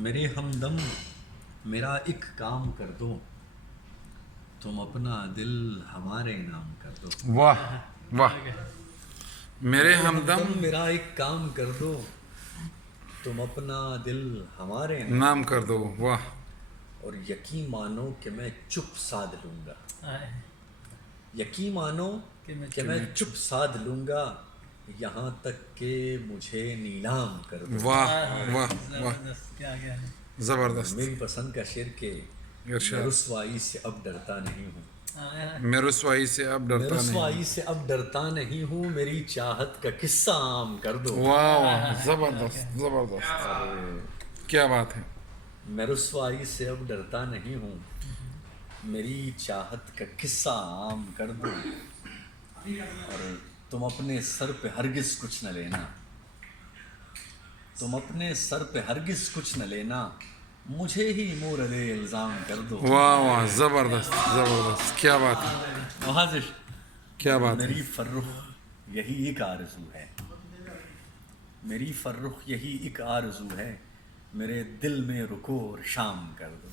میرے ہمدم میرا ایک کام کر دو، تم اپنا دل ہمارے نام کر دو۔ واہ واہ، میرے ہمدم میرا ایک کام کر دو، تم اپنا دل ہمارے نام نام کر دو۔ واہ، اور یقین مانو کہ میں چپ سادھ لوں گا، یقین مانو کہ میں چپ سادھ لوں گا، یہاں تک کہ مجھے نیلام کر دو۔ واہ واہ واہ، کیا ہے زبردست میری پسند کا شعر کہ میں ارشاد۔ رسوائی سے اب ڈرتا نہیں ہوں، میں رسوائی سے اب میں ڈرتا نہیں۔ رسوائی سے اب ڈرتا نہیں ہوں، میری چاہت کا قصہ عام کر دو۔ واہ واہ، زبردست زبردست، کیا بات ہے۔ میں رسوائی سے اب ڈرتا نہیں ہوں، میری چاہت کا قصہ عام کر دو، اور تم اپنے سر پہ ہرگز کچھ نہ لینا، تم اپنے سر پہ ہرگز کچھ نہ لینا، مجھے ہی مورد الزام کر دو۔ واہ واہ، زبردست زبردست، کیا بات ہے، حاضر کیا بات ہے۔ میری فرخ یہی ایک آرزو ہے، میری فرخ یہی ایک آرزو ہے، میرے دل میں رکو اور شام کر دو۔